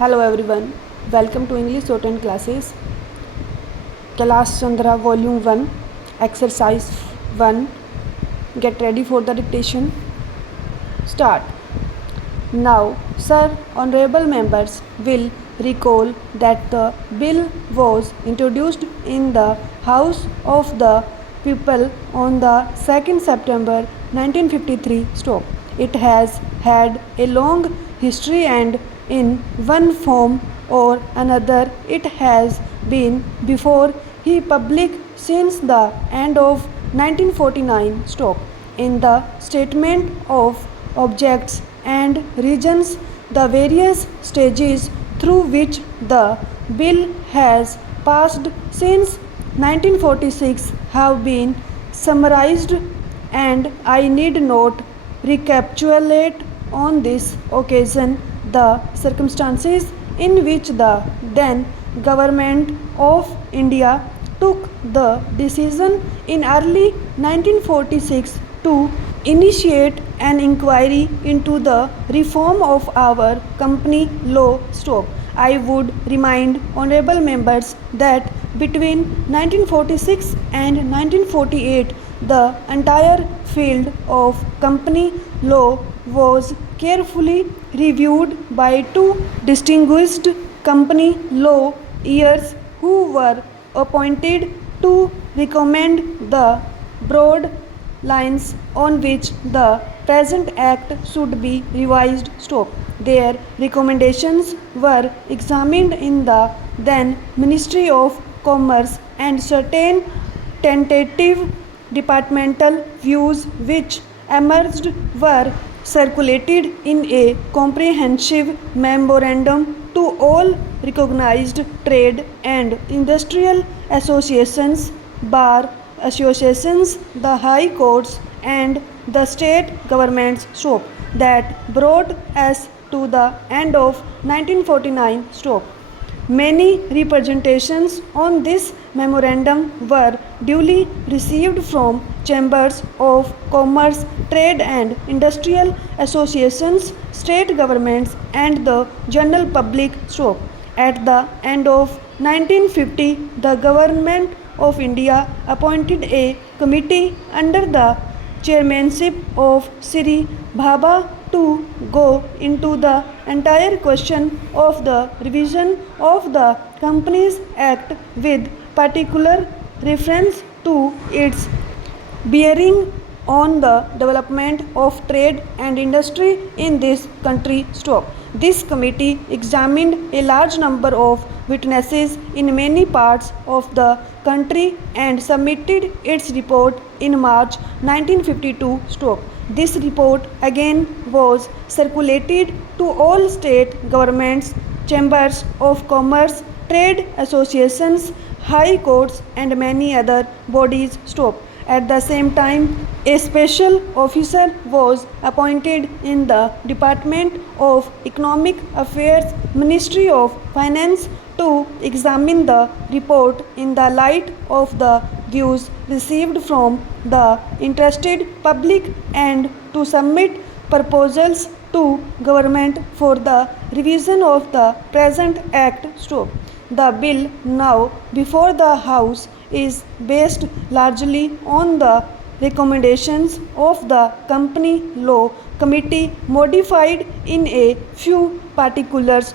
Hello everyone, welcome to English Shorthand classes. Class Chandra Volume 1, Exercise 1. Get ready for the dictation. Start. Now, Sir, Honorable Members will recall that the bill was introduced in the House of the People on the 2nd September 1953. It has had a long history and in one form or another it has been before the public since the end of 1949. In the statement of objects and reasons, the various stages through which the bill has passed since 1946 have been summarized, and I need not recapitulate on this occasion the circumstances in which the then government of India took the decision in early 1946 to initiate an inquiry into the reform of our company law. I would remind honorable members that between 1946 and 1948 the entire field of company law was carefully reviewed by two distinguished company law lawyers who were appointed to recommend the broad lines on which the present act should be revised. Their recommendations were examined in the then Ministry of Commerce, and certain tentative departmental views which emerged were circulated in a comprehensive memorandum to all recognized trade and industrial associations, bar associations, the high courts, and the state governments. That brought us to the end of 1949. Many representations on this memorandum were duly received from chambers of commerce, trade and industrial associations, state governments, and the general public. At the end of 1950, the government of India appointed a committee under the chairmanship of Sri Bhabha to go into the entire question of the revision of the Companies Act with particular reference to its bearing on the development of trade and industry in this country. This committee examined a large number of witnesses in many parts of the country and submitted its report in March 1952. This report again was circulated to all state governments, chambers of commerce, trade associations, high courts, and many other bodies. At the same time, a special officer was appointed in the Department of Economic Affairs, Ministry of Finance, to examine the report in the light of the views received from the interested public and to submit proposals to government for the revision of the present act. The bill now before the House is based largely on the recommendations of the Company Law Committee, modified in a few particulars.